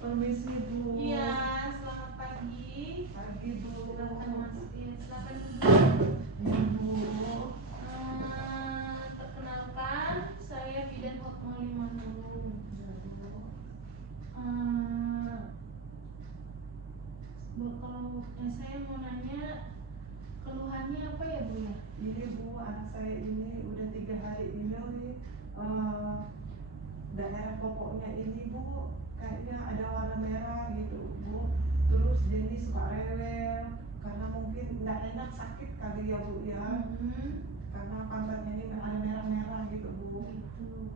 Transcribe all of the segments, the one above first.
Permisi Bu. Iya, selamat pagi. Pagi Bu. Silakan masuk. Ya, silakan duduk. Ya Bu. Perkenalkan, saya Bidan Hotmoli Manurung. Ya Bu. Kalau saya mau nanya, keluhannya apa ya Bu ya? Ini Bu, anak saya ini udah 3 hari ini daerah popoknya ini Bu, kayaknya ada warna merah gitu Bu. Terus dia ini suka rewel karena mungkin nggak enak, sakit kali ya Bu ya. Karena pantatnya ini ada merah-merah gitu Bu. Gitu.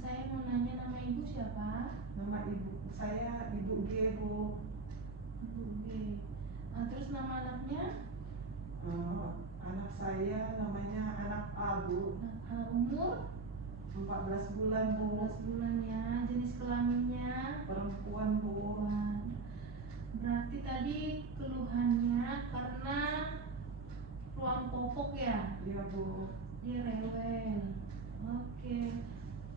Saya mau nanya, nama ibu siapa? Nama ibu saya Ibu G Bu. Ibu G. Terus nama anaknya? Anak saya namanya anak A Bu. Umur? 14 bulan Bu. 14 bulan ya. Jenis kelaminnya? Perempuan Bu. Perempuan. Berarti tadi keluhannya karena ruang popok ya? Iya Bu. Dia rewel. Oke.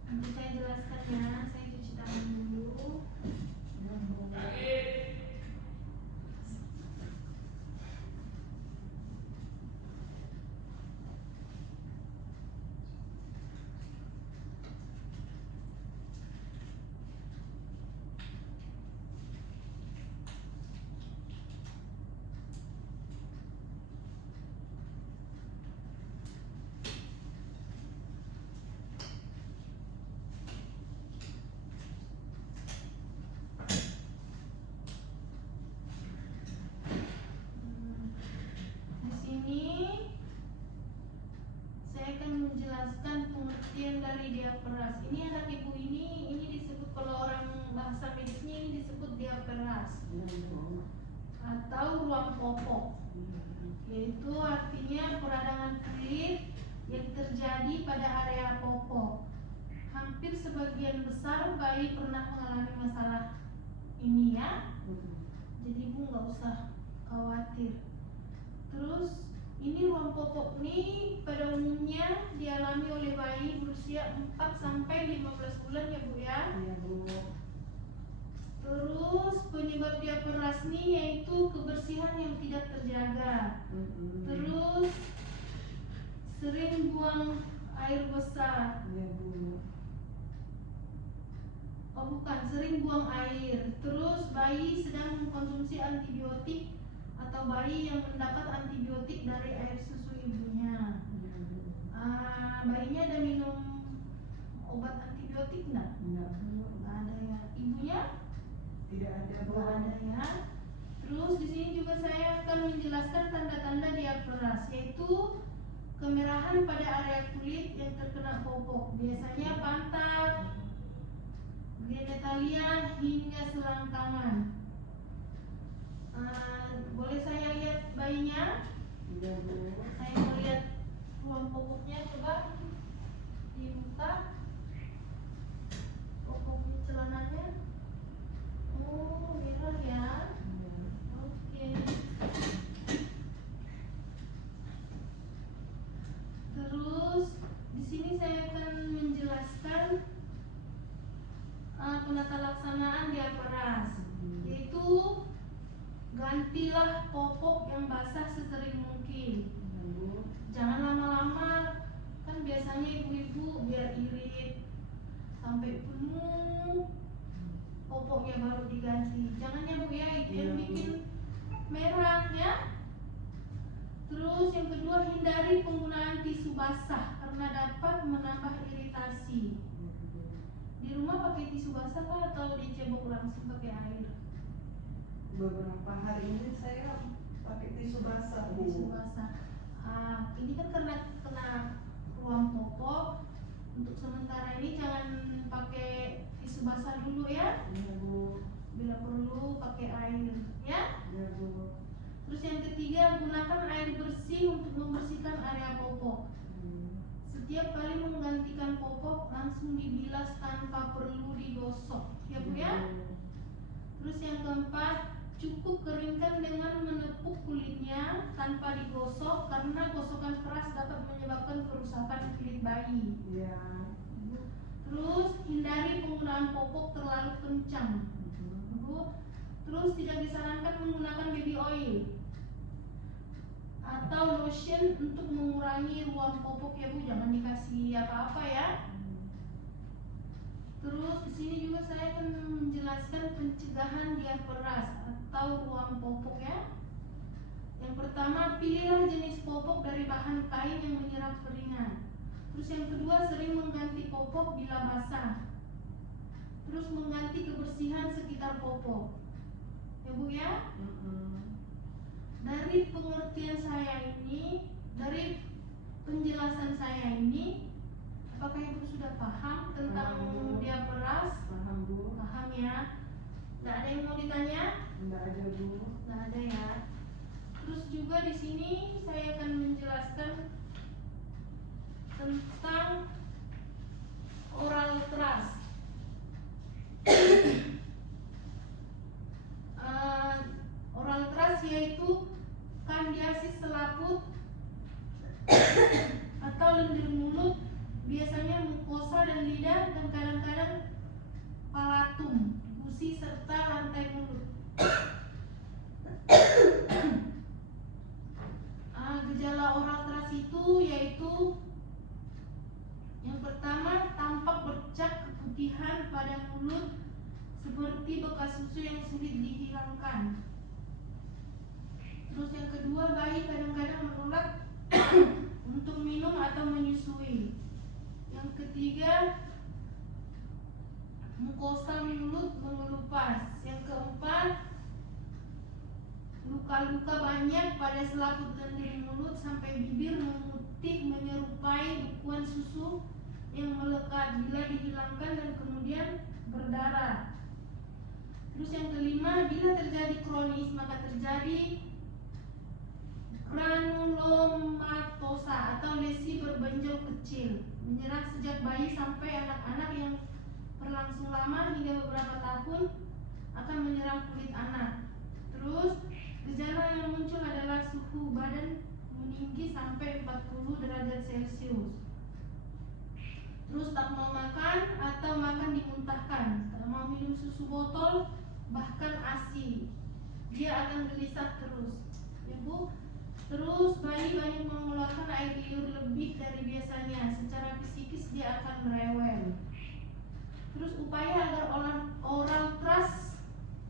Nanti saya jelaskan ya. Saya cuci tangan dulu. Iya Bu. Di sini saya akan menjelaskan pengertian dari diaperas. Ini anak ibu ini disebut, kalau orang bahasa medisnya ini disebut diaperas Iya Bu. atau ruang popok, yaitu artinya peradangan kulit yang terjadi pada area popok. Hampir sebagian besar bayi pernah mengalami masalah ini ya. Jadi ibu nggak usah khawatir. Terus ini ruang popok ini pada umumnya dialami oleh bayi berusia 4 sampai 15 bulan ya Bu ya. Iya Bu. Terus penyebab diaperas ini yaitu kebersihan yang tidak terjaga. Terus sering buang air besar. Iya Bu. Oh bukan, sering buang air. Terus bayi sedang mengkonsumsi antibiotik atau bayi yang mendapat antibiotik dari air susu ibunya. Iya Bu. Bayinya ada minum obat antibiotik enggak? Enggak Bu. Enggak ada ya. Ibunya? Tidak ada Bu. Enggak ada ya. Terus di sini juga saya akan menjelaskan tanda-tanda diaperas, yaitu kemerahan pada area kulit yang terkena popok. Biasanya pantat, genitalia hingga selang tangan. Boleh saya lihat bayinya? Iya Bu. Saya mau lihat ruang popoknya, coba dibuka. Popoknya celananya. Oh, merah ya. Oke. Terus di sini saya akan menjelaskan penata laksanaan diaperas, yaitu gantilah popok yang basah sesering mungkin. Iya Bu. Jangan lama-lama, kan biasanya ibu-ibu biar irit sampai penuh popoknya baru diganti. Jangan ya Bu ya, itu yang Iya, Bu. bikin merah ya. Terus yang kedua, hindari penggunaan tisu basah karena dapat menambah iritasi. Di rumah pakai tisu basah kah atau dicebok langsung pakai air? Beberapa hari ini saya pakai tisu basah Bu. Tisu basah. Ini kan karena kena ruang popok. Untuk sementara ini jangan pakai tisu basah dulu ya. Iya Bu. Bila perlu pakai air ya. Iya Bu. Terus yang ketiga, gunakan air bersih untuk membersihkan area popok. Setiap kali menggantikan popok langsung dibilas tanpa perlu digosok ya Bu ya. Terus yang keempat, cukup keringkan dengan menepuk kulitnya tanpa digosok karena gosokan keras dapat menyebabkan kerusakan kulit bayi. Iya. Terus hindari penggunaan popok terlalu kencang, Bu. Terus tidak disarankan menggunakan baby oil atau lotion untuk mengurangi ruam popok ya Bu, jangan dikasih apa-apa ya. Terus di sini juga saya akan menjelaskan pencegahan diaperas atau ruam popok ya. Yang pertama, pilihlah jenis popok dari bahan kain yang menyerap keringat. Terus yang kedua, sering mengganti popok bila basah. Terus mengganti kebersihan sekitar popok. Ya Bu ya. Dari pengertian saya ini, dari penjelasan saya ini, apakah Ibu sudah paham tentang diaperas? Paham Bu. Paham ya. Nggak ada yang mau ditanya? Nggak ada Bu. Nggak ada ya. Terus juga di sini saya akan menjelaskan tentang oral trust. Oral trust yaitu kandiasis selaput atau lendir mulut, biasanya mukosa dan lidah, dan kadang-kadang palatum, gusi serta rantai mulut. Gejala oral trust itu yaitu yang pertama, tampak bercak keputihan pada mulut seperti bekas susu yang sulit dihilangkan. Terus yang kedua, bayi kadang-kadang menolak untuk minum atau menyusui. Yang ketiga, mukosa mulut mengelupas. Yang keempat, luka-luka banyak pada selaput lendir mulut sampai bibir memutih menyerupai bekuan susu yang melekat bila dihilangkan dan kemudian berdarah. Terus yang kelima, bila terjadi kronis maka terjadi granulomatosa atau lesi berbenjol kecil, menyerang sejak bayi sampai anak-anak yang berlangsung lama hingga beberapa tahun akan menyerang kulit anak. Terus gejala yang muncul adalah suhu badan meninggi sampai 40 derajat Celcius. Terus tak mau makan atau makan dimuntahkan, tak mau minum susu botol, bahkan ASI. Dia akan gelisah terus, ya Bu. Terus bayi banyak mengeluarkan air liur lebih dari biasanya. Secara psikis dia akan merewel. Terus upaya agar oral trust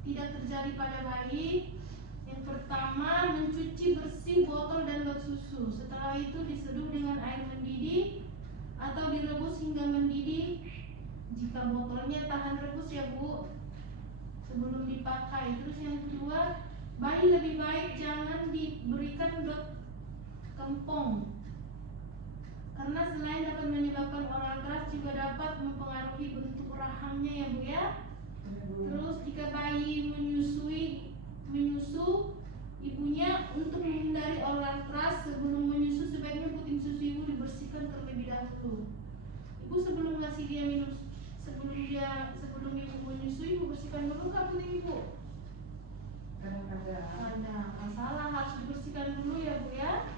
tidak terjadi pada bayi. Yang pertama, mencuci bersih botol dan lot susu. Setelah itu diseduh dengan air mendidih atau direbus hingga mendidih. Jika botolnya tahan rebus ya Bu, sebelum dipakai. Terus yang kedua, bayi lebih baik jangan diberikan dot kempong, karena selain dapat menyebabkan oral trust juga dapat mempengaruhi bentuk rahangnya ya Bu ya. Terus jika bayi menyusu ibunya, untuk menghindari oral trust sebelum menyusu sebaiknya puting susu ibu dibersihkan terlebih dahulu. Ibu sebelum ngasih dia minum, sebelum ibu menyusui, ibu bersihkan dulu nggak puting ibu? Kadang-kadang. Ada masalah, harus dibersihkan dulu ya Bu ya.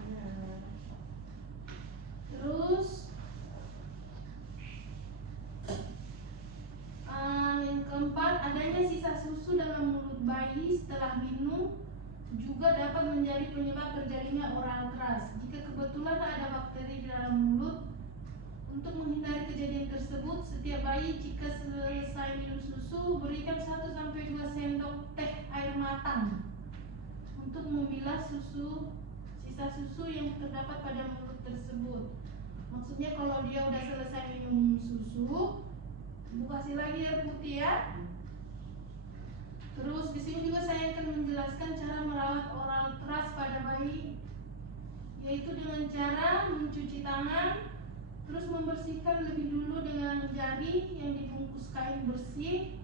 Terus yang keempat, adanya sisa susu dalam mulut bayi setelah minum juga dapat menjadi penyebab terjadinya oral trust. Jika kebetulan ada bakteri di dalam mulut, untuk menghindari kejadian tersebut, setiap bayi jika selesai minum susu berikan 1-2 sendok teh air matang untuk memilah sisa susu yang terdapat pada mulut tersebut. Maksudnya kalau dia udah selesai minum susu, ibu kasih lagi air putih ya. Terus di sini juga saya akan menjelaskan cara merawat oral trust pada bayi, yaitu dengan cara mencuci tangan, terus membersihkan lebih dulu dengan jari yang dibungkus kain bersih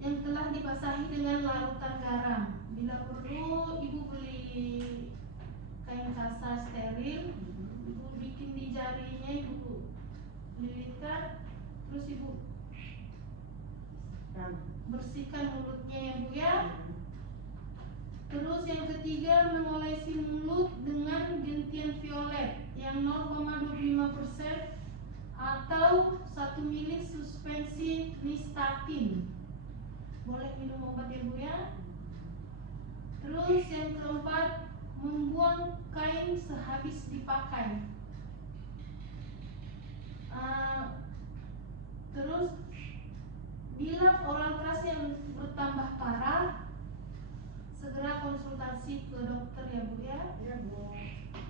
yang telah dibasahi dengan larutan garam. Bila perlu ibu beli kain kasa steril, ibu bikin di jarinya, ibu lilitkan, terus ibu bersihkan mulutnya ya Bu ya. Terus yang ketiga, mengolesi mulut dengan gentian violet yang 0,25% atau 1 mili suspensi nystatin. Boleh minum obat ya Bu ya. Terus yang keempat, membuang kain sehabis dipakai. Terus bila oral keras yang bertambah parah, segera konsultasi ke dokter ya Bu ya. Ya Bu.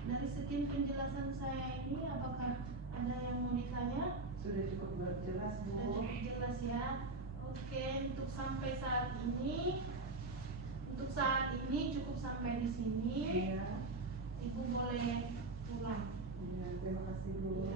Dari sekian penjelasan saya ini, apakah ada yang mau ditanya? Sudah cukup jelas Bu. Sudah cukup jelas ya. Oke, untuk saat ini cukup sampai di sini. Iya. Ibu boleh pulang. Iya, terima kasih Bu.